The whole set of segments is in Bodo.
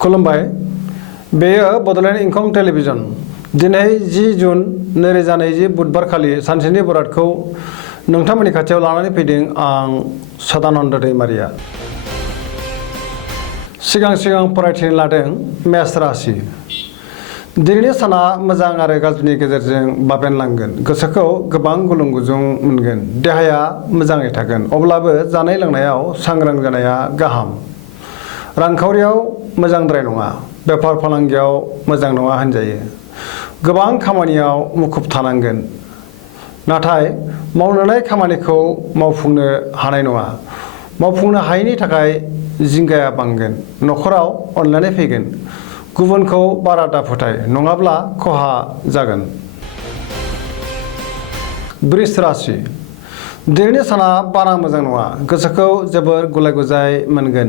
खुलुमबाय बेयो बड'लेण्ड इंखं टेलिभिजन दिनै 10 जुन 2020 बुधबार खालि सानसेनि बरादखौ नोंथांमोननि खाथियाव लानानै फैदों आं सदानन्द दैमारिया। सिगां फरायथिनो लादों मेष राशि। दिनैनि साना मोजां आरो गाज्रिनि गेजेरजों बाबेनलांगोन। गोसोखौ गोबां गुलुं गुजुं मोनगोन। देहाया मोजाङै थागोन, अब्लाबो जानाय लोंनायाव सांग्रां जानाया गाहाम। रांखावरियाव मोजांद्राय नङा, बेफार फालांगियाव मोजां नङा होनजायो। गोबां खामानियाव मुखुब थानांगोन, नाथाय मावनोलाय खामानिखौ मावफुंनो हानाय नङा। मावफुंनो हायैनि थाखाय जिंगाया बांगोन। न'खराव अनलायनाय फैगोन। गुबुनखौ बारा दाफोथाय, नङाब्ला खहा जागोन। वृष राशि। दिनैनि साना बारा मोजां नङा। गोसोखौ जोबोर गुलाय गुजाय मोनगोन।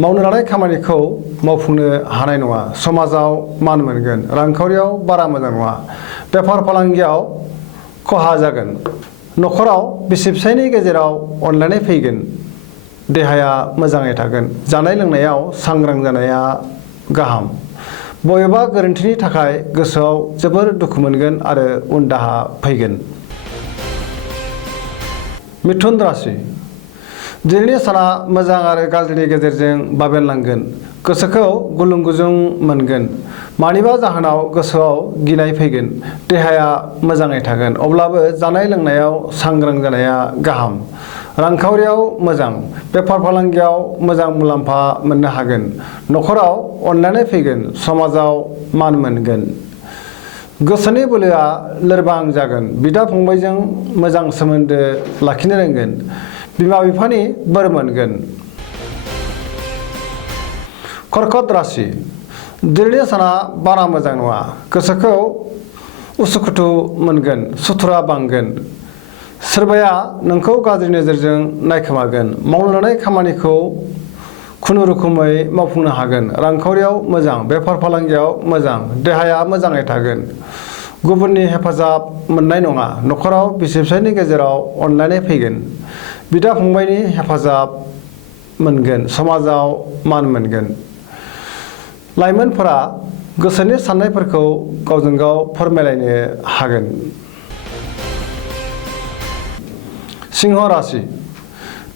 मावनो लानाय खामानिखौ मावफुंनो हानाय नङा। समाजाव मान मोनगोन। रांखावरियाव बारा मोजां नङा। बेफार फालांगियाव खहा जागोन। न'खराव बिसि फिसायनि गेजेराव अनलायनाय फैगोन। देहाया मोजाङै थागोन। जानाय लोंनायाव सांग्रां जानाया गाहाम। बबेबा गोरोन्थिनि थाखाय गोसोआव जोबोर दुखु मोनगोन आरो उनदाहा फैगोन। मिथुन राशि। दिनैनि साना मोजां आरो गाज्रिनि गेजेरजों बाबेनलांगोन। गोसोखौ गुलुं गुजुं मोनगोन। मानिबा जाहोनाव गोसोआव गिनाय फैगोन। देहाया मोजाङै थागोन, अब्लाबो जानाय लोंनायाव सांग्रां जानाया गाहाम। रांखावरियाव मोजां। बेफार फालांगियाव मोजां मुलाम्फा मोननो हागोन। न'खराव अनलायनाय फैगोन। समाजाव मान मोनगोन। गोसोनि बोलोआ लोरबां जागोन। बिदा फंबायजों मोजां सोमोन्दो लाखिनो रोंगोन। बिमा बिफानि बोर मोनगोन। कर्कट राशि। दिनैनि साना बारा मोजां नङा। गोसोखौ उसुखुथु मोनगोन। सुथुरा बांगोन। सोरबाया नोंखौ गाज्रि नोजोरजों नायखोमागोन। मावनो लानाय खामानिखौ खुनुरुखुमै मावफुंनो हागोन। रांखावरियाव मोजां। बेफार फालांगियाव मोजां। देहाया मोजाङै थागोन। गुबुननि हेफाजाब मोननाय नङा। न'खराव बिसि फिसायनि गेजेराव अनलायनाय फैगोन। बिदा फंबायनि हेफाजाब मोनगोन। समाजाव मान मोनगोन। लाइमोनफोरा गोसोनि साननायफोरखौ गावजों गाव फोरमायलायनो हागोन। सिंह राशि।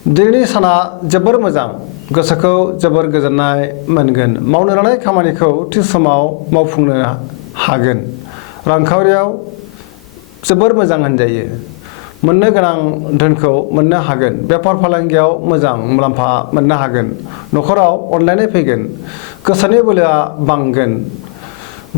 दिनैनि साना जोबोर मोजां। गोसोखौ जोबोर गोजोननाय मोनगोन। मावनो लानाय खामानिखौ थि समाव मावफुंनो हागोन। रांखावरियाव जोबोर मोजां होनजायो। मोननो गोनां धोनखौ मोननो हागोन। बेफार फालांगियाव मोजां मुलाम्फा मोननो हागोन। न'खराव अनलायनाय फैगोन। गोसोनि बोलोआ बांगोन।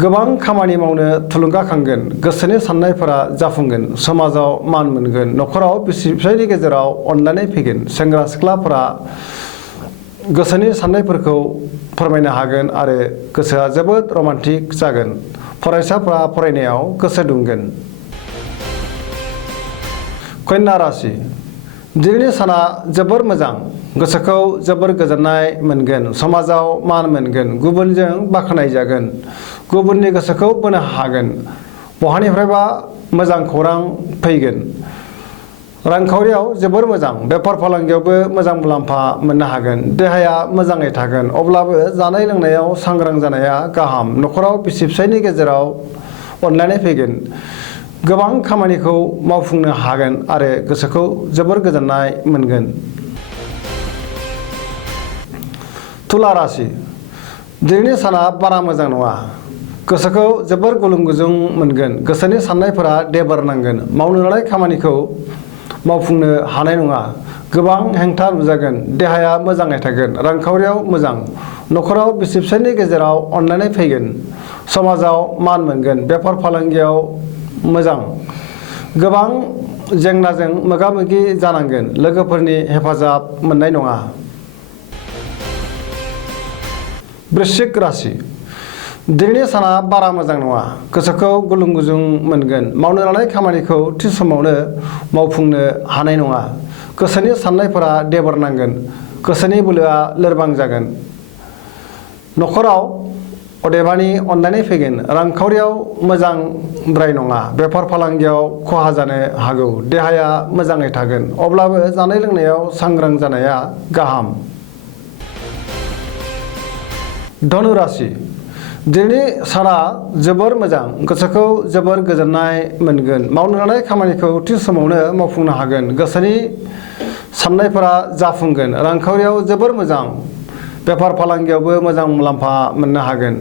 गोबां खामानि मावनो थुलुंगाखांगोन। गोसोनि साननायफोरा जाफुंगोन। समाजाव मान मोनगोन। न'खराव बिसि फिसायनि गेजेराव अनलायनाय फैगोन। सेंग्रा सिख्लाफोरा गोसोनि साननायफोरखौ फोरमायनो हागोन आरो गोसोआ जोबोद रमान्टिक जागोन। फरायसाफोरा फरायनायाव गोसो दुंगोन। कन्या राशि। दिनैनि साना जोबोर मोजां। गोसोखौ जोबोर गोजोननाय मोनगोन। समाजाव मान मोनगोन। गुबुनजों बाख्नायजागोन। गुबुननि गोसोखौ बोनो हागोन। बहानिफ्रायबा मोजां खौरां फैगोन। रांखावरियाव जोबोर मोजां। बेफार फालांगियावबो मोजां मुलाम्फा मोननो हागोन। देहाया मोजाङै थागोन, अब्लाबो जानाय लोंनायाव सांग्रां जानाया गाहाम। न'खराव बिसि फिसायनि गेजेराव अनलायनाय फैगोन। गोबां खामानिखौ मावफुंनो हागोन आरो गोसोखौ जोबोर गोजोननाय मोनगोन। तुला राशि। दिनैनि साना बारा मोजां नङा। गोसोखौ जोबोर गुलुं गुजुं मोनगोन। गोसोनि साननायफोरा देबोर नांगोन। मावनो लानाय खामानिखौ मावफुंनो हानाय नङा। गोबां हेंथा नुजागोन। देहाया मोजाङै थागोन। रांखावरियाव मोजां। न'खराव बिसि फिसायनि गेजेराव अनलायनाय फैगोन। समाजाव मान मोनगोन। बेफार फालांगियाव मोजां। गोबां जेंनाजों मोगा मोगि जानांगोन। लोगोफोरनि हेफाजाब मोननाय नङा। वृश्चिक राशि। दिनैनि साना बारा मोजां नङा। गोसोखौ गुलुं गुजुं मोनगोन। मावनो लानाय खामानिखौ थि समावनो मावफुंनो हानाय नङा। गोसोनि साननायफोरा देबोर नांगोन। गोसोनि बोलोआ लोरबां जागोन। न'खराव अदेबानि अनलायनाय फैगोन। रांखावरियाव मोजांद्राय नङा। बेफार फालांगियाव खहा जानो हागौ। देहाया मोजाङै थागोन, अब्लाबो जानाय लोंनायाव सांग्रां जानाया गाहाम। धनु राशि दिनैनि साना जोबोर मोजां गोसोखौ जोबोर गोजोननाय मोनगोन मावनो लानाय खामानिखौ थि समावनो मावफुंनो हागोन गोसोनि साननायफोरा जाफुंगोन रांखावरियाव जोबोर मोजां बेफार फालांगियावबो मोजां मुलाम्फा मोननो हागोन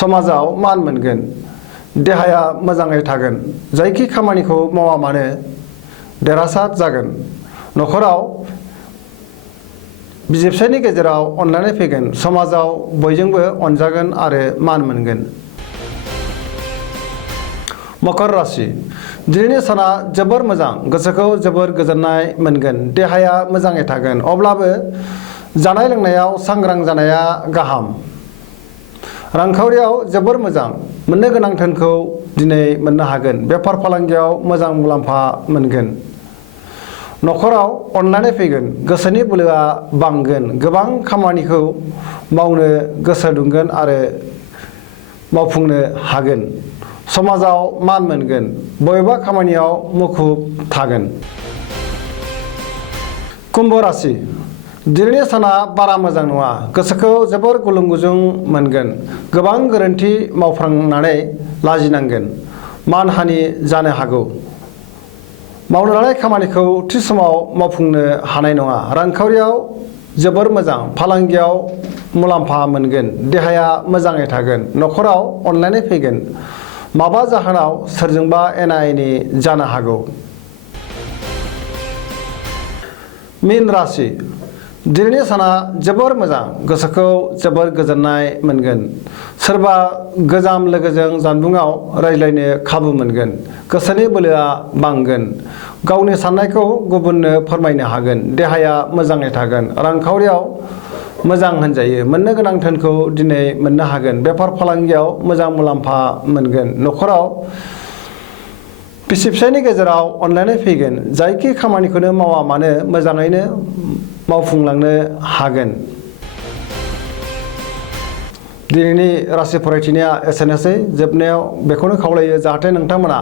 समाजाव मान मोनगोन देहाया मोजाङै थागोन जायखि खामानिखौ मावा मानो देरहासार जागोन न'खराव बिसि फिसायनि गेजेराव अनलायनाय फैगोन समाजाव बयजोंबो अनजागोन आरो मान मोनगोन मकर राशि दिनैनि साना जोबोर मोजां गोसोखौ जोबोर गोजोननाय मोनगोन देहाया मोजाङै थागोन अब्लाबो जानाय लोंनायाव सांग्रां जानाया गाहाम रांखावरियाव जोबोर मोजां मोननो गोनां धोनखौ दिनै मोननो हागोन बेफार फालांगियाव मोजां मुलाम्फा मोनगोन न'खराव अनलायनाय फैगोन गोसोनि बोलोआ बांगोन गोबां खामानिखौ मावनो गोसो दुंगोन आरो मावफुंनो हागोन समाजाव मान मोनगोन बबेबा खामानियाव मुखुब थागोन कुम्भ राशि दिनैनि साना बारा मोजां नङा गोसोखौ जोबोर गुलुं गुजुं मोनगोन गोबां गोरोन्थि मावफ्लांनानै लाजिनांगोन मानहानि जानो हागौ मावनो लानाय खामानिखौ थि समाव मावफुंनो हानाय नङा रांखावरियाव जोबोर मोजां फालांगियाव मुलाम्फा मोनगोन देहाया मोजाङै थागोन न'खराव अनलायनाय फैगोन माबा जाहोनाव सोरजोंबा एना एनि जानो हागौ मीन राशि दिनैनि साना जोबोर मोजां गोसोखौ जोबोर गोजोननाय मोनगोन सोरबा गोजाम लोगोजों जानबुङाव रायज्लायनो खाबु मोनगोन गोसोनि बोलोआ बांगोन गावनि साननायखौ गुबुननो फोरमायनो हागोन देहाया मोजाङै थागोन रांखावरियाव मोजां होनजायो मोननो गोनां धोनखौ दिनै मोननो हागोन बेफार फालांगियाव मोजां मुलाम्फा मोनगोन न'खराव बिसि फिसायनि गेजेराव अनलायनाय फैगोन जायखि खामानिखौनो मावा मानो मोजाङैनो मावफुंलांनो हागोन दिनैनि राशि फरायथिनाया एसेनोसै जोबनायाव बेखौनो खावलायो जाहाथे नोंथांमोना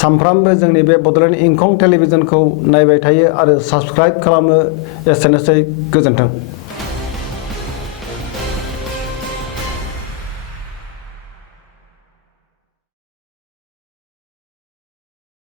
सानफ्रामबो जोंनि बे बड'लेण्ड इंखं टेलिभिजनखौ नायबाय थायो आरो साबस्क्राइब खालामो एसेनोसै गोजोन्थों।